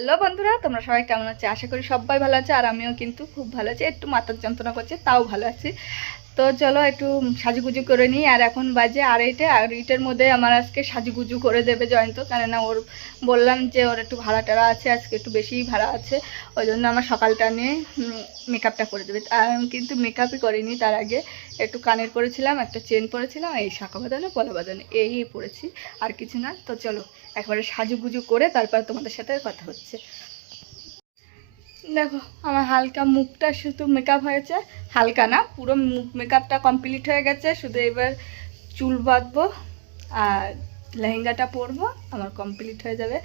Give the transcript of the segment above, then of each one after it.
Hello বন্ধুরা, তোমরা সবাই কেমন আছো? আশা করি সবাই ভালো আছে। আর আমিও কিন্তু খুব ভালো আছি, একটু মাথার যন্ত্রণা করছে তাও ভালো আছি। তো চলো একটু সাজুগুজু করে নিই। আর এখন বাজে আড়াইটে, আর এইটার মধ্যে আমার আজকে সাজুগুজু করে দেবে জয়ন্ত, কেননা ওর বললাম যে ওর একটু ভাড়া টাড়া আছে, আজকে একটু বেশিই ভাড়া আছে, ওই জন্য আমার সকালটা নিয়ে মেকআপটা করে দেবে। আর আমি কিন্তু মেকআপই করিনি, তার আগে একটু কানের পরেছিলাম, একটা চেন পরেছিলাম, এই শাঁখা বাঁধানো পলা বাঁধানো এই পরেছি, আর কিছু না। তো চলো একবারে সাজুগুজু করে তারপর তোমাদের সাথে কথা হচ্ছে। দেখো আমার হালকা মুখটা শুধু মেকআপ হয়েছে, হালকা না পুরো মুখ মেকআপটা কমপ্লিট হয়ে গেছে, শুধু এবার চুল বাঁধবো আর লেহেঙ্গাটা পরবো, আমার কমপ্লিট হয়ে যাবে।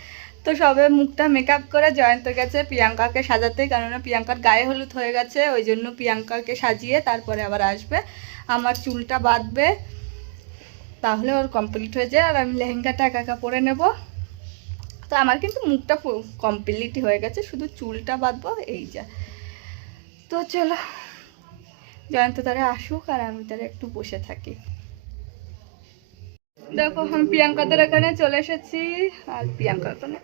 তো সবে মুখটা মেকআপ করে জয়ন্ত গেছে প্রিয়াঙ্কাকে সাজাতে, কেননা প্রিয়াঙ্কার গায়ে হলুদ হয়ে গেছে, ওই জন্য প্রিয়াঙ্কাকে সাজিয়ে তারপরে আবার আসবে, আমার চুলটা বাঁধবে, তাহলে ওর কমপ্লিট হয়ে যায় আর আমি লেহেঙ্গাটা একা একা পরে নেব। তো আমার কিন্তু মুখটা কমপ্লিটই হয়ে গেছে, শুধু চুলটা বাঁধবো এই যা। তো চলো জয়ন্ত তারা আসুক আর আমি তারা একটু বসে থাকি। দেখো আমি প্রিয়াঙ্কাদের এখানে চলে এসেছি, আর প্রিয়াঙ্কা ওখানে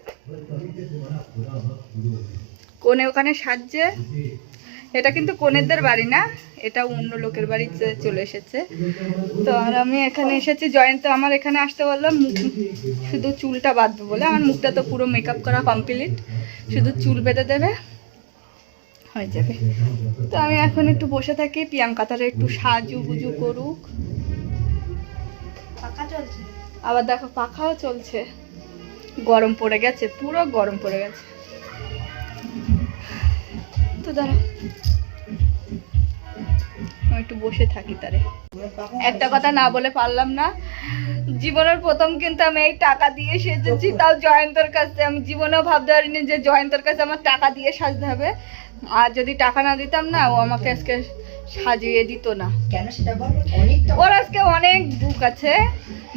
কোনে ওখানে সাজছে। এটা কিন্তু কোনেদের বাড়ি না, এটা অন্য লোকের বাড়িতে চলে এসেছে। তো আর আমি এখানে এসেছি, জয়ন্ত আমার এখানে আসতে বললাম শুধু চুলটা বাঁধবে বলে, আমার মুখটা তো পুরো মেকআপ করা কমপ্লিট, শুধু চুল বেঁধে দেবে হয়ে যাবে। তো আমি এখন একটু বসে থাকি, প্রিয়াঙ্কা তারা একটু সাজু গুজু করুক। পাখা চলছে, আবার দেখো পাখাও চলছে, গরম পড়ে গেছে, পুরো গরম পড়ে গেছে। তো দাঁড়া একটু বসে থাকি। তারে একটা কথা না বলে পারলাম না, জীবনের প্রথম কিন্তু আমি এই টাকা দিয়ে সেজেছি, তাও জয়ন্তর কাছে। আমি জীবনেও ভাবতে পারিনি যে জয়ন্তর কাছে আমার টাকা দিয়ে সাজতে হবে, আর যদি টাকা না দিতাম না ও আমাকে আজকে সাজিয়ে দিত না। কেন সেটা বল। ওর আজকে অনেক বুক আছে,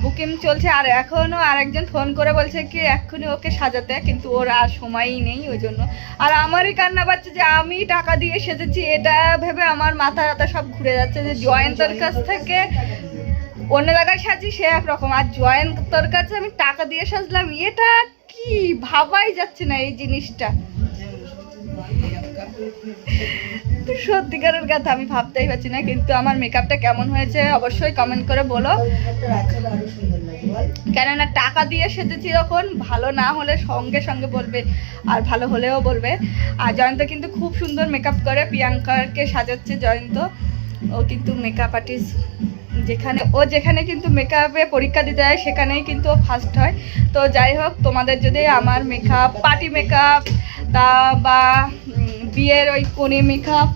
বুকিং চলছে, আর এখনো আরেকজন ফোন করে বলছে কি এক্ষুনি ওকে সাজাতে, কিন্তু ওর আর সময়ই নেই, ওই জন্য। আর আমারই কান্না পাচ্ছে যে আমি টাকা দিয়ে সেজেছি, এটা ভেবে আমার মাথা ব্যথা সব ঘুরে যাচ্ছে যে জয়ন্তর কাছ থেকে অন্য জায়গায় সাজি সে একরকম, আর জয়ন্তর কাছে আমি টাকা দিয়ে সাজলাম, এটা কি ভাবাই যাচ্ছে না এই জিনিসটা। সত্যিকারের কথা আমি ভাবতেই পারছি না। কিন্তু আমার মেকআপটা কেমন হয়েছে অবশ্যই কমেন্ট করে বলো, কেননা টাকা দিয়ে সেজেছি যখন, ভালো না হলে সঙ্গে সঙ্গে বলবে, আর ভালো হলেও বলবে। আর জয়ন্ত কিন্তু খুব সুন্দর মেকআপ করে, প্রিয়াঙ্কাকে সাজাচ্ছে জয়ন্ত, ও কিন্তু মেকআপ আর্টিস্ট, যেখানে কিন্তু মেকআপে পরীক্ষা দিতে হয় সেখানেই কিন্তু ও ফার্স্ট হয়। তো যাই হোক, তোমাদের যদি আমার মেকআপ, পার্টি মেকআপ তা বা বিয়ের ওই কোণে মেকআপ,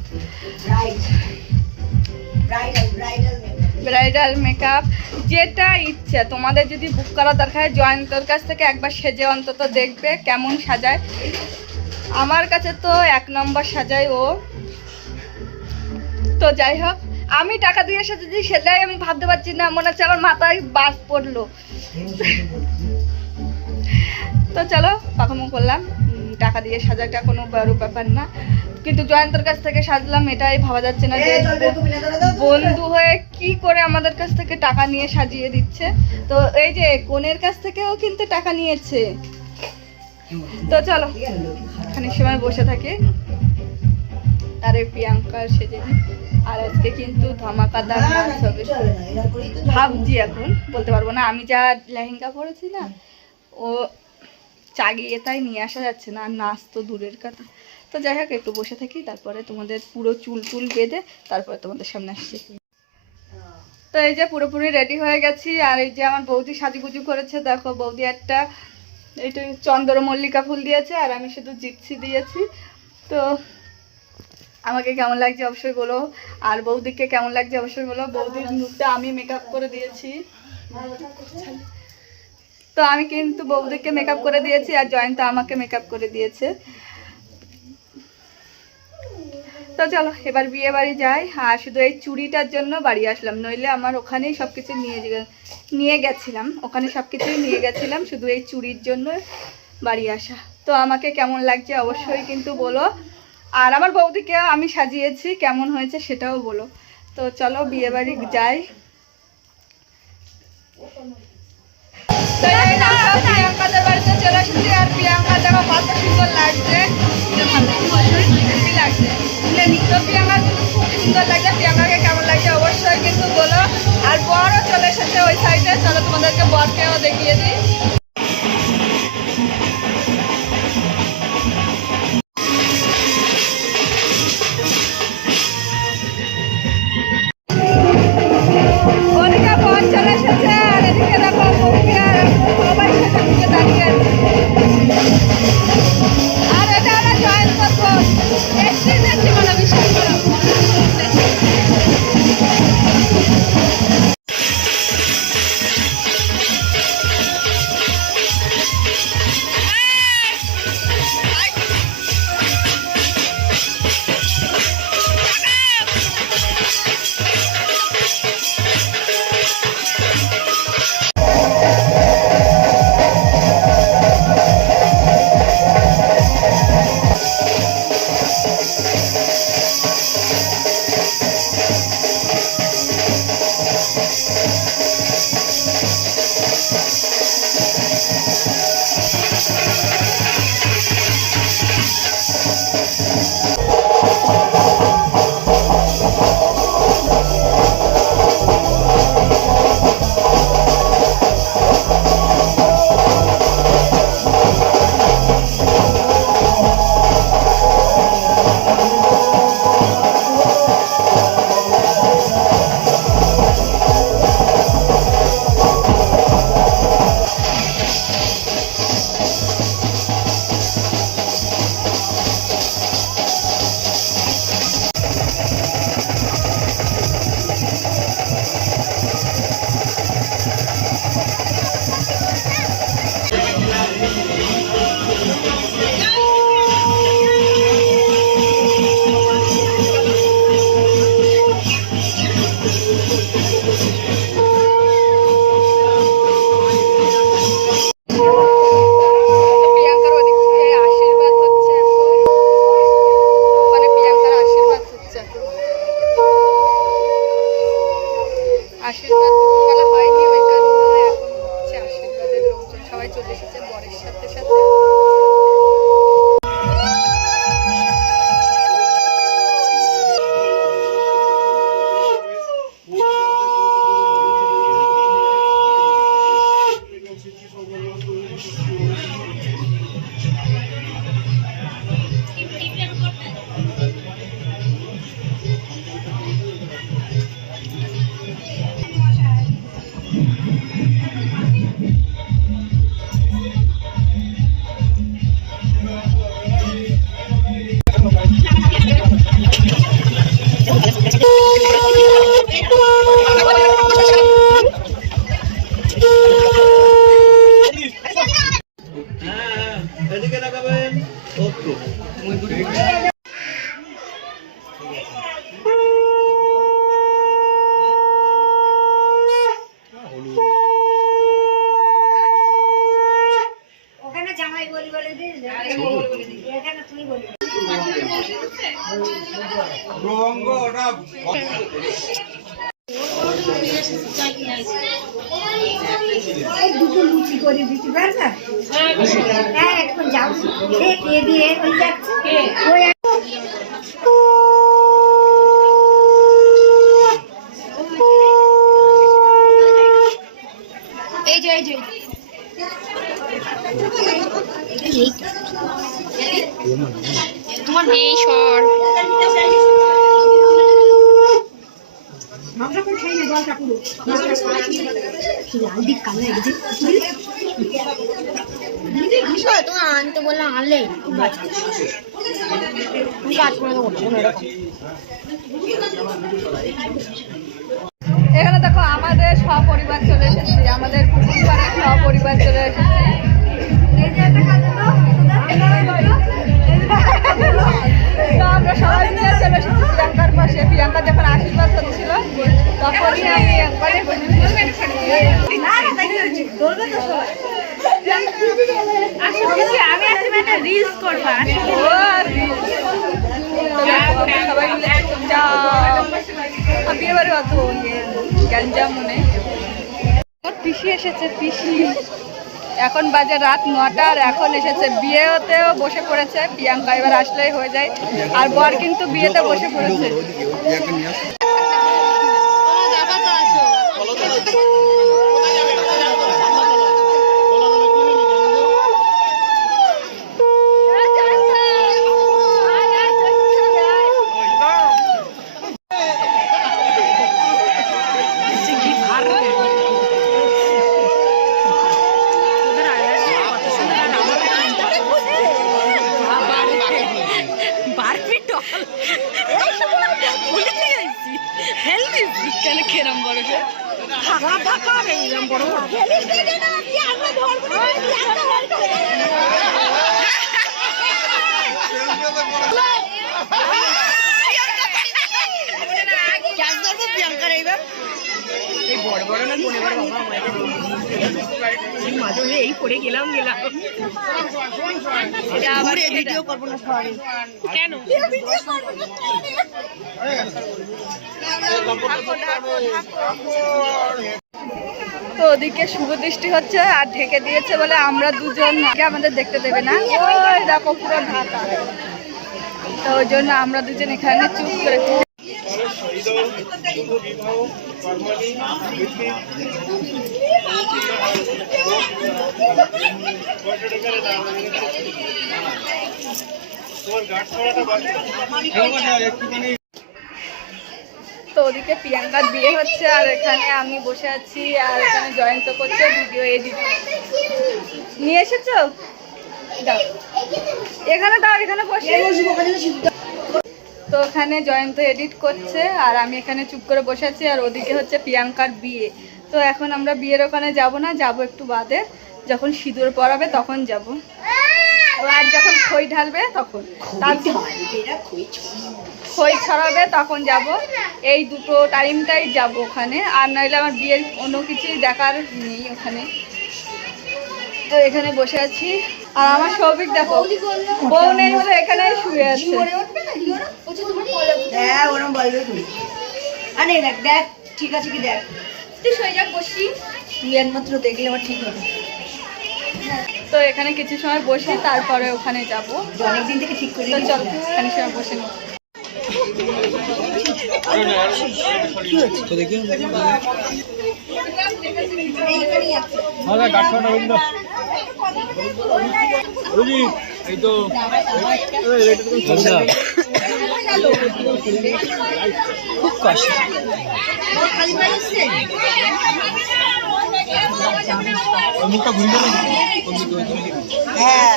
ব্রাইডাল মেকআপ, যেটা ইচ্ছে তোমাদের যদি বুক করা দরকার, জয়ন্তর কাছ থেকে একবার সেজে অন্তত দেখবে কেমন সাজায়। আমার কাছে তো এক নম্বর সাজায় ও। তো যাই হোক, আমি টাকা দিয়ে সাজেছি সেটাই আমি ভাবতে পারছি না, মনে হচ্ছে আমার মাথায় বাজ পড়লো। তো চলো পাকামো করলাম, টাকা দিয়ে সাজাটা কোনো বড় ব্যাপার না, কিন্তু জয়ন্তর কাছ থেকে সাজলাম এটাই ভাবা যাচ্ছে না যে বন্ধু হয়ে কি করে আমাদের কাছ থেকে টাকা নিয়ে সাজিয়ে দিচ্ছে। তো এই যে কোনের কাছ থেকেও কিন্তু টাকা নিয়েছে। তো চলো খানিক সময় বসে থাকি, আরে প্রিয়াঙ্কার সেজে, আর আজকে কিন্তু ধামাকাদার নাচ হবে ভাবছি, এখন বলতে পারবো না। আমি যা লেহেঙ্গা পরেছি না, ও চাগিয়ে তাই নিয়ে আসা যাচ্ছে না, আর নাচ তো দূরের কথা। তো যাই হোক একটু বসে থাকি, তারপরে তোমাদের পুরো চুল টুল বেঁধে তারপরে তোমাদের সামনে আসছি। তো এই যে পুরোপুরি রেডি হয়ে গেছি, আর এই যে আমার বৌদি সাজুগুজু করেছে, দেখো বৌদি একটা এইটা চন্দ্রমল্লিকা ফুল দিয়েছে, আর আমি শুধু জিপসি দিয়েছি। তো আমাকে কেমন লাগছে অবশ্যই বলো, আর বৌদিকে কেমন লাগছে অবশ্যই বলো। বৌদির মুখটা আমি মেকআপ করে দিয়েছি, তো আমি কিন্তু বৌদিকে মেকআপ করে দিয়েছি, আর জয়ন্ত আমাকে মেকআপ করে দিয়েছে। তো চলো এবার বিয়ে বাড়ি যাই, আর শুধু এই চুড়িটার জন্য বাড়ি আসলাম, নইলে আমার ওখানেই সব কিছু নিয়ে গেছিলাম, ওখানে সব কিছুই নিয়ে গেছিলাম, শুধু এই চুড়ির জন্য বাড়ি আসা। তো আমাকে কেমন লাগছে অবশ্যই কিন্তু বলো, আর আমার বৌদিকে আমি সাজিয়েছি কেমন হয়েছে সেটাও বলো। তো চলো বিয়ে বাড়ি যাই। প্রিয়াঙ্কাদের বাড়িতে চলে এসেছি, আর প্রিয়াঙ্কা দেখো কত সুন্দর লাগছে। চলো তোমাদেরকে বরকেও দেখিয়ে দিই। ওদিকে বর চলে এসেছে আর এদিকে দেখো বউকে আর সবাই সেখানে দাঁড়িয়ে আছে। আর এটা হলো জয়ন্তর বোন, দেখছি মানে বিশ্বাস করো। আশীর্বাদ দুপুরবেলা হয়নি, ওই কারণে এখন হচ্ছে আশীর্বাদের লোকজন সবাই চলে এসেছে বরের সাথে সাথে। দুটো লুচি করে দিতে পারবে? হ্যাঁ এখন যাও খেয়ে দিয়ে ওই যাচ্ছে ওই এই যে তোমার নেই সর আমরা কোন খাই না জলটা পুরো লাল দিক কালো এই যে বিষয় তো আনতে বললাম আনলে তুমি কাজ করে দেবো এখানে দেখো আমাদের সপরিবার চলে এসেছি, আমাদের পুকুর পাড়ার সপরিবার চলে এসেছি। তো আমরা সবাই মিলে চলে এসেছি প্রিয়াঙ্কার পাশে। প্রিয়াঙ্কা যখন আশীর্বাদ হচ্ছিল তখনই আমি একবারে রিলস করবো সবাই মিলে বিয়ে বাড়ি অত গ্যাঞ্জাম মনে। পিসি এসেছে, পিসি এখন বাজে রাত 9টা আর এখন এসেছে বিয়েতেও বসে পড়েছে। প্রিয়াঙ্কা এবার আসলেই হয়ে যায়, আর বর কিন্তু বিয়েতে বসে পড়েছে। এই পড়ে গেলাম ভিডিও করবো না কেন? তো ওদিকে শুভ দৃষ্টি হচ্ছে আর ঢেকে দিয়েছে বলে আমরা দুজন আমাদের দেখতে দেবে না। ওই দেখো পুরো ঢাকা, তো ওই জন্য আমরা দুজন এখানে চুপ করে তো ওদিকে প্রিয়াঙ্কার বিয়ে হচ্ছে আর এখানে আমি বসে আছি আর এখানে জয়ন্ত করছে ভিডিও এডিট। নিয়ে এসেছো? দাও এখানে, দাও এখানে বসে। তো ওখানে জয়ন্ত এডিট করছে আর আমি এখানে চুপ করে বসে আছি আর ওদিকে হচ্ছে প্রিয়াঙ্কার বিয়ে। তো এখন আমরা বিয়ের ওখানে যাব না, যাব একটু বাদে, যখন সিঁদুর পরাবে তখন যাব, আর যখন খই ঢালবে তখন, খই ছড়াবে তখন যাব। এই দুটো টাইমটাই যাব ওখানে, আর নাহলে আমার বিয়ের অন্য কিছুই দেখার নেই ওখানে। তো এখানে বসে আছি আর আমার সৌভিক দেখো বউ নেই বলে এখানে শুয়ে আছে। দেখ ঠিক আছে কি, দেখ তুই শুয়ে যা, বসি তুই একমাত্র দেখলে আমার ঠিক হবে। তো এখানে কিছু সময় বসে তারপরে ওখানে যাব। অনেকদিন থেকে ঠিক করে তো চল এখানে সময় বসে নি। খুব কষ্ট। হ্যাঁ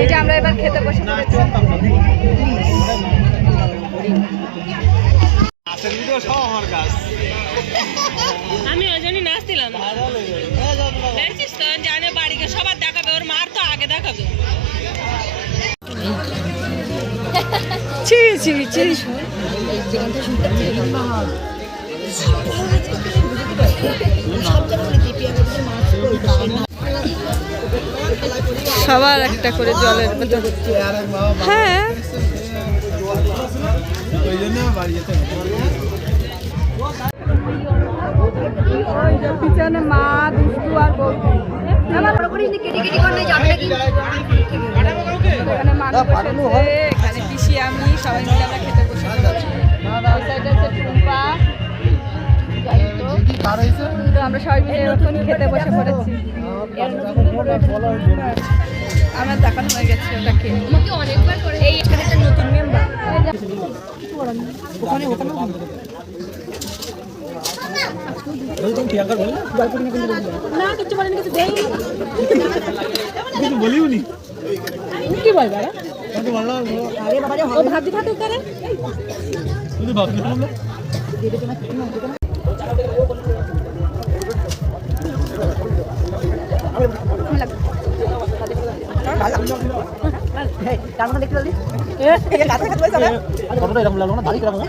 এই যে আমরা এবার খেতে বসে পড়েছি। আমি ওই জন্যই নাচছিলাম, দেখছিস তো, জানে বাড়িকে সবার দেখাবে, ওর মার তো আগে দেখাবে। চিড়ি চিড়ি চিড়ি সবার একটা করে জলের বোতল। হ্যাঁ পিছনে মা দুষ্টু আর বৌদি এখানে মানুষ বসেছে, এখানে পিসি আমি সবাই মিলে আমরা খেতে বসে পড়েছি। ওই সাইডে আছে টুম্পা, তো আমরা সবাই মিলে এখন খেতে বসে পড়েছি। আমরা দেখানো হয়ে গেছে ওটাকে অনেকবার করে। এই একটা নতুন মেম্বার না কিছু বলেনি, কিছু দেয়নি। বলিওনি কি বলবে ও ভাবতে থাকে করে শুধু ভাবছি কতটা এরকম লাগলো না দাড়ি কিরকম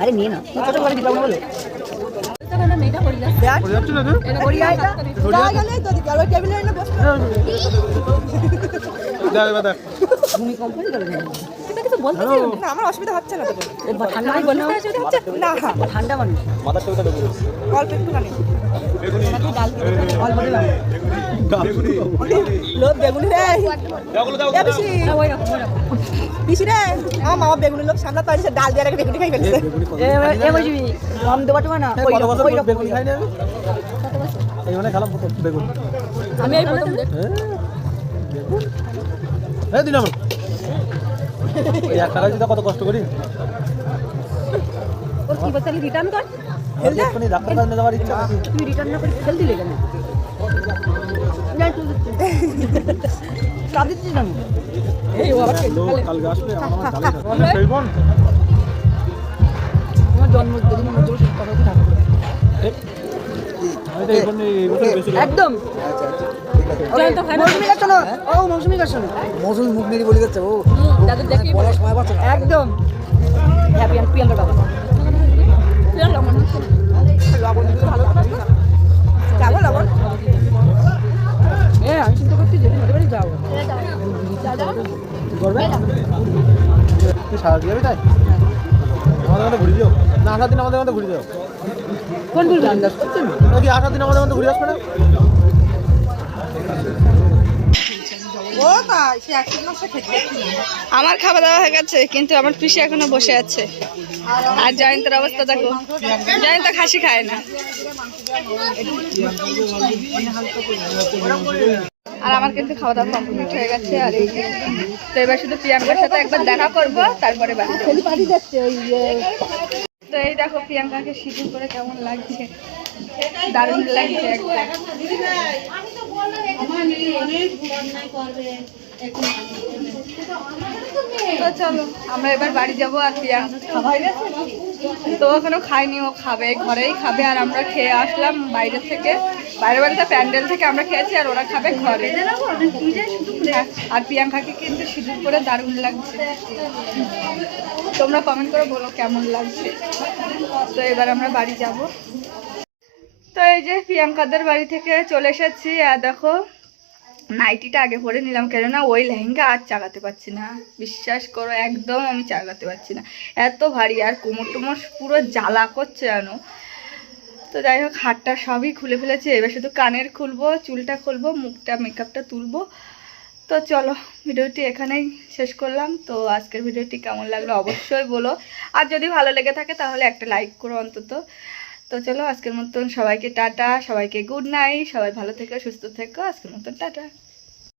আরে নিয়ে না আমার অসুবিধা হচ্ছে না ঠান্ডা মানুষ অল্প একটুখানি বেগুনি রে পিসি রে আমার মামা বেগুনি লোক সামলা পাইছে ডাল দিয়ে রেখে বেগুনি খাই ফেলছে কম দেবো না বেগুন খাই না এই মানে খেলাম কত বেগুন আমি এই প্রথম এই দিন আমার এই এক টাকা দিতে কত কষ্ট করি ওর কি বলতে রিটার্ন কর এক্ষুনি ডাক্তার কাছে যাওয়ার ইচ্ছা আছে তুই রিটার্ন না করে ফেল দিলে কেন কাঁদ দিচ্ছিস না এই ও আবার লোক কালকে আসবে আমার গালি সেই বোন আমার জন্মদিন মজুর কথা থাকে আমি তো এই বোন এই বছর বেশি একদম মৌসুমি গাছ শোনো ও মৌসুমি গাছ শোনো মৌসুমি মুখ নেড়ি বলে যাচ্ছে ও দাদু দেখি বলার সময় পাচ্ছে না একদম হ্যাপি অ্যান্ড প্রিয়াঙ্কা বাবা যাবো লবণ হ্যাঁ আমি চিন্তা করছি যদি হতে পারি যাও করবে তুই সারা দিয়ে তাই আমাদের মধ্যে ঘুরে দিও না 8 দিন আমাদের মধ্যে ঘুরে দিও কোন দূর আন্দাজ করছেন নাকি 8 দিন আমাদের মধ্যে ঘুরে আসবে না ও তাই সে একশো মাসে খেতে আমার খাওয়া দাওয়া হয়ে গেছে, কিন্তু আমার পিসি এখনো বসে আছে। আর জয়ন্তের অবস্থা দেখো, জয়ন্ত খাসি খায় না। আর আমার কিন্তু খাওয়া দাওয়া কমপ্লিট হয়ে গেছে। আর এই যে, তো এবার শুধু প্রিয়াঙ্কার সাথে একবার দেখা করবো, তারপরে বাড়ি যাবো। তো এই দেখো প্রিয়াঙ্কাকে সিঁদুর করে কেমন লাগছে, দারুণ লাগছে একদম। তো চলো আমরা এবার বাড়ি যাবো। আর প্রিয়াঙ্কা খাওয়া হয়ে গেছে তো ওখানেও খায়নি, ও খাবে, ঘরেই খাবে। আর আমরা খেয়ে আসলাম বাইরে থেকে, বাইরে বাড়িতে প্যান্ডেল থেকে আমরা খেয়েছি, আর ওরা খাবে ঘরে। আর প্রিয়াঙ্কাকে কিন্তু সিঁদুর করে দারুণ লাগছে। তোমরা কমেন্ট করে বলো কেমন লাগছে। তো এবার আমরা বাড়ি যাব। তো এই যে প্রিয়াঙ্কাদের বাড়ি থেকে চলে এসেছি। আর দেখো নাইটিটা আগে পরে নিলাম, কেননা ওই লেহেঙ্গা আর চাগাতে পারছি না, বিশ্বাস করো একদম আমি চাগাতে পারছি না, এত ভারী। আর কোমর টোমর পুরো জ্বালা করছে জানো। তো যাই হোক হাতটা সবই খুলে ফেলেছে, এবার শুধু কানের খুলবো, চুলটা খুলবো, মুখটা মেকআপটা তুলবো। তো চলো ভিডিওটি এখানেই শেষ করলাম। তো আজকের ভিডিওটি কেমন লাগলো অবশ্যই বলো, আর যদি ভালো লেগে থাকে তাহলে একটা লাইক করো অন্তত। তো চলো আজকের মতন সবাইকে টাটা, সবাইকে গুড নাইট, সবাই ভালো থেকো, সুস্থ থেকো, আজকের মতন টাটা।